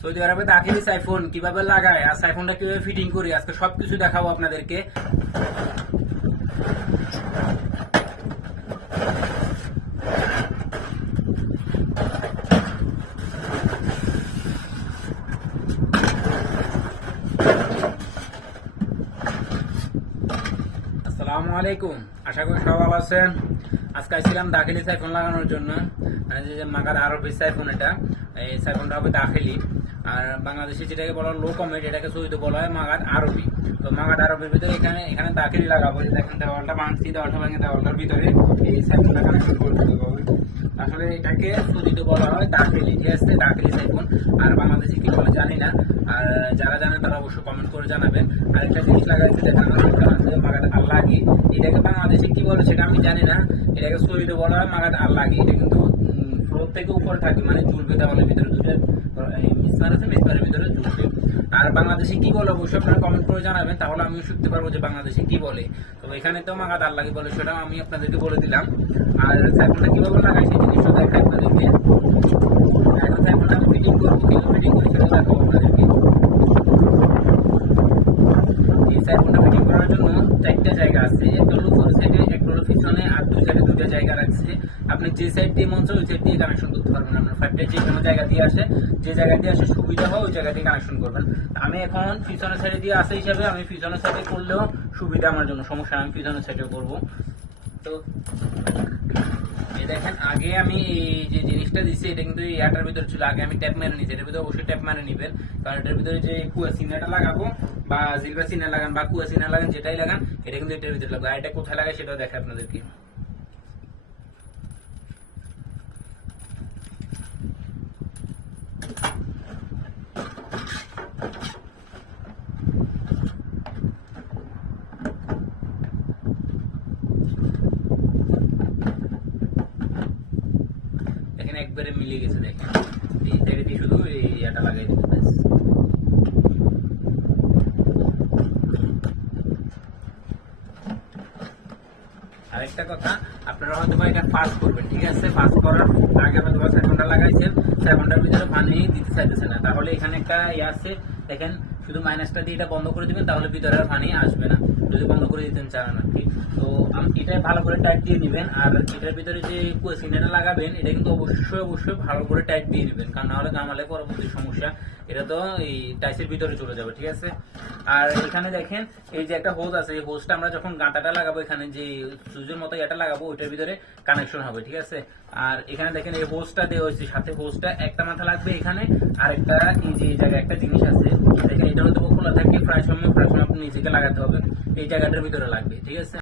Saudi আরবে দাখিলি siphon কীভাবে লাগায়? আর সাইফোনটা কীভাবে ফিটিং করি? আজকে সবকিছু দেখাবো আপনাদেরকে। আসসালামু আলাইকুম। আশা করি সবাই ভালো আছেন। আজকে আসছিলাম দাখিলি সাইফোন লাগানোর জন্য। মানে যে আরবি সাইফোন এটা। সাইফোনটা হবে দাখিলি। আর বাংলাদেশে যেটাকে বলা হয় লো কমেট এটাকে সৌদিতে বলা হয় মাগার আরবি। তো মাগার আরবির ভিতরে এখানে এখানে দাখিলি লাগাবো, এই দেখেন দেওয়ালটা ভাঙছি, দেওয়ালটা ভাঙে দেওয়ালটার ভিতরে এই সাইফোনটা কানেকশন করতে হবে। আসলে এটাকে সৌদিতে বলা হয় দাখিলি, ঠিক আছে? দাখিলি সাইফোন। আর বাংলাদেশে কি বলে জানি না। আর যারা জানেন তারা অবশ্যই কমেন্ট করে জানাবেন। আর একটা জিনিস লাগাইছে, দেখেন মাগাদ আল্লাহি এটাকে বাংলাদেশে কি বলে সেটা আমি জানি না। এটাকে সৌদিতে বলা হয় মাগাদ আল্লাহি এটা কিন্তু থেকে উপরে থাকে মানে ঝুলবে দেওয়ালের ভিতরে দুটো মিসমার আছে, মিসমারের ভিতরে ঝুলবে আর বাংলাদেশে কি বলে? অবশ্যই আপনারা কমেন্ট করে জানাবেন, তাহলে আমিও শিখতে পারব যে বাংলাদেশে কি বলে। তো এখানে তো মাগাদ আল্লাহি বলে, সেটাও আমি আপনাদেরকে বলে দিলাম। আর সাইফোনটা কীভাবে লাগাই সেই জিনিসটা দেখাই আপনাদেরকে। এখন সাইফোনটা আমি ফিটিং করব কিন্তু ফিটিং করে সেটা দেখাবো আপনাদেরকে। এই সাইফোনটা চারটা জায়গা আছে, একটা হলো ফোর সাইডে একটা হলো পিছনে, আর দুই সাইডে দুটো জায়গা রাখছে। আপনি যে সাইড দিয়ে মন ওই সাইড দিয়ে কানেকশন করতে পারবেন আপনার। ফাইভটা যে কোনো জায়গা দিয়ে আসে, যে জায়গা দিয়ে আসে সুবিধা হয়, ওই জায়গা দিয়ে কানেকশন করবেন। আমি এখন পিছনের সাইডে দিয়ে আসে হিসাবে, আমি পিছনের সাইডে করলেও সুবিধা আমার জন্য, সমস্যা আমি পিছনের সাইডে করব। তো দেখেন, আগে আমি এই যে জিনিসটা দিছি, এটা কিন্তু এই আটার ভিতরে ছিল। আগে আমি ট্যাপ মেরে নিচ্ছি এটার ভিতরে অবশ্যই ট্যাপ মেরে নিবেন। কারণ এটার ভিতরে যে কুয়া সিনাটা লাগাবো বা জিলবা সিনা লাগান বা কুয়া সিনা লাগান, যেটাই লাগান, এটা কিন্তু এটার ভিতরে লাগবে। আর এটা কোথায় লাগে সেটাও দেখে আপনাদেরকে। একবারে মিলে গেছে, দেখেন। এই সাইডে দিয়ে শুধু এই এটা লাগাই দেবো আরেকটা কথা, আপনারা হয়তো এটা পাস করবেন, ঠিক আছে? পাস করার আগে হয়তো বা সেভেনটা লাগাইছেন সেভেনটার ভিতরে পানি দিতে চাইতেছে না। তাহলে এখানে একটা ইয়ে আছে, দেখেন শুধু মাইনাসটা দিয়ে এটা বন্ধ করে দিবেন, তাহলে ভিতরে আর পানি আসবে না। যদি বন্ধ করে দিতেন চান আর কি। তো এটা ভালো করে টাইট দিয়ে দিবেন আর এটার ভিতরে যে সিনেটা লাগাবেন, এটা কিন্তু অবশ্যই অবশ্যই ভালো করে টাইট দিয়ে দিবেন কারণ নাহলে গামালে পরবর্তী সমস্যা। এটা তো এই টাইসের ভিতরে চলে যাবে, ঠিক আছে? আর এখানে দেখেন, এই যে একটা হোজ আছে, এই হোজটা আমরা যখন গাঁটাটা লাগাবো, এখানে যে সুইচের মতো এটা লাগাবো, ওইটার ভিতরে কানেকশন হবে, ঠিক আছে? আর এখানে দেখেন, এই হোজটা দেওয়া হয়েছে, সাথে হোজটা একটা মাথা লাগবে এখানে আর একটা এই যে জায়গায় একটা জিনিস আছে এটা হয়তো খোলা থাকে, প্রায় সময় প্রায় সময় আপনি নিজেকে লাগাতে হবে। এই জায়গাটার ভিতরে লাগবে, ঠিক আছে?